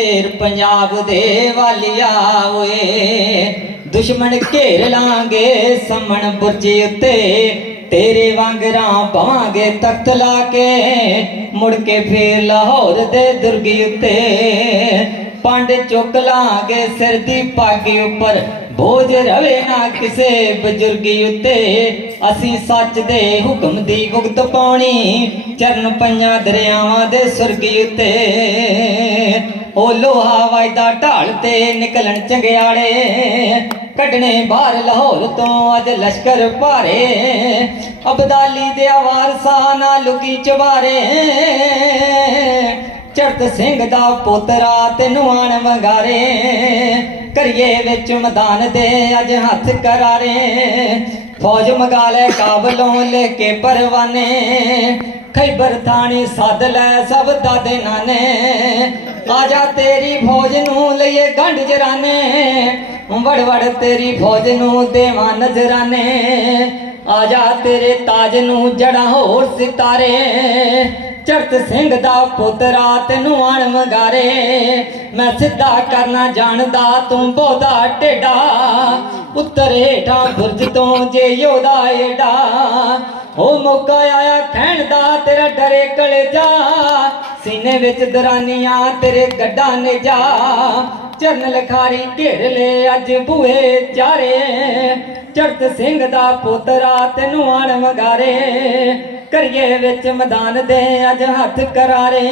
ਢੇਰ ਪੰਜਾਬ ਦੇ ਵਾਲਿਆ ਓਏ। ਦੁਸ਼ਮਣ ਘੇਰ ਲਾਂਗੇ ਸਮਣ ਬੁਰਜ ਉੱਤੇ। ਤੇਰੇ ਵਾਂਗਰਾਂ ਪਾਵਾਂਗੇ ਤਖਤ ਲਾ ਕੇ। ਮੁੜ ਕੇ ਫੇਰ ਲਾਹੌਰ ਦੇ ਦੁਰਗੀ ਉੱਤੇ। ਪੰਡ ਚੁੱਕ ਲਾਂਗੇ ਸਿਰ ਦੀ ਪਾਗੀ ਉੱਪਰ। ਬੋਝ ਰਵੇ ਨਾ ਕਿਸੇ ਬਜ਼ੁਰਗੀ ਉੱਤੇ। ਅਸੀਂ ਸੱਚ ਦੇ ਹੁਕਮ ਦੀ ਭੁਗਤ ਪਾਉਣੀ। ਚਰਨ ਪੰਜਾਂ ਦਰਿਆਵਾਂ ਦੇ ਸੁਰਗੀ ਉੱਤੇ। ਉਹ ਲੋਹਾ ਵਜਦਾ ਢਾਲ ਤੇ ਨਿਕਲਣ ਚੰਗਿਆੜੇ। ਕੱਢਣੇ ਬਾਹਰ ਲਾਹੌਰ ਤੋਂ ਅੱਜ ਲਸ਼ਕਰ ਭਾਰੇ। ਅਬਦਾਲੀ ਦੇ ਵਾਰਸਾ ਨਾ ਲੁਕੀ ਚਵਾਰੇ ਚੜਤ ਸਿੰਘ ਦਾ ਪੋਤਰਾ ਤੈਨੂੰ ਆਣ ਵੰਗਾਰੇ। ਕਰੀਏ ਵਿੱਚ ਮੈਦਾਨ ਦੇ ਅੱਜ ਹੱਥ ਕਰਾਰੇ। ਫੌਜ ਮਗਾ ਲੈ ਕਾਬਲੋਂ ਲੈ ਕੇ ਪਰਵਾਨੇ। ਖੈਬਰ ਥਾਣੀ ਸੱਦ ਲੈ ਸਭ ਦਾ ਦੇ ਨਾਨੇ। ਆਜਾ ਤੇਰੀ ਫੌਜ ਨੂੰ ਲਈਏ ਗੰਢ ਜਰਾਨੇ। ਵੜ ਵੜ ਤੇਰੀ ਫੌਜ ਨੂੰ ਦੇਵਾਂ ਨਜ਼ਰਾਨੇ। ਆਜਾ ਤੇਰੇ ਤਾਜ ਨੂੰ ਜੜਾ ਹੋਰ ਸਿਤਾਰੇ। ਚੜਤ ਸਿੰਘ ਦਾ ਪੁੱਤਰਾ ਤੈਨੂੰ ਆਣ ਵੰਗਾਰੇ। ਮੈਂ ਸਿੱਧਾ ਕਰਨਾ ਜਾਣਦਾ, ਤੂੰ ਬਹੁਤਾ ਟੇਡਾ। ਉੱਤਰ ਹੇਠਾਂ ਬੁਰਜ ਤੋਂ ਜੇ ਯੋਦਾ ਏਡਾ। ਉਹ ਮੌਕਾ ਆਇਆ ਕਹਿਣ ਦਾ ਤੇਰਾ ਡਰੇ ਕਲੇਜਾ। ਸੀਨੇ ਵਿੱਚ ਦਰਾਨੀਆਂ ਤੇਰੇ ਗੱਡਾ ਨੇ ਜਾ। ਚਰਨ ਲਖਾਰੀ ਘੇਰ ਲੈ ਅੱਜ ਬੂਹੇ ਚਾਰੇ। ਚੜਤ ਸਿੰਘ ਦਾ ਪੋਤਰਾ ਤੈਨੂੰ ਆਣ ਵਗਾਰੇ। ਕਰੀਏ ਵਿੱਚ ਮੈਦਾਨ ਦੇ ਅੱਜ ਹੱਥ ਕਰਾਰੇ।